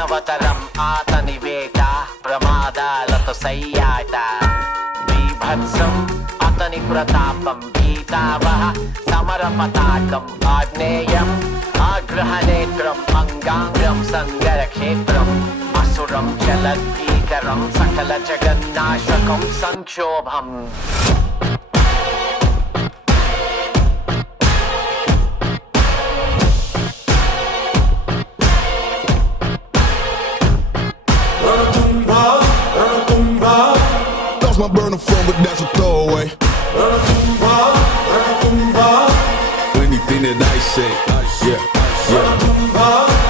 మానవతరం ఆతని వేట ప్రమాదాలతో సయ్యాట బీభత్సం అతని ప్రతాపం గీతావహ సమర పతాకం ఆగ్నేయం ఆగ్రహనేత్రం అంగాంగం సంగర క్షేత్రం అసురం చలద్భీకరం సకల జగన్నాశకం సంక్షోభం My burner phone, but that's a throwaway. Anything that I say, yeah, yeah.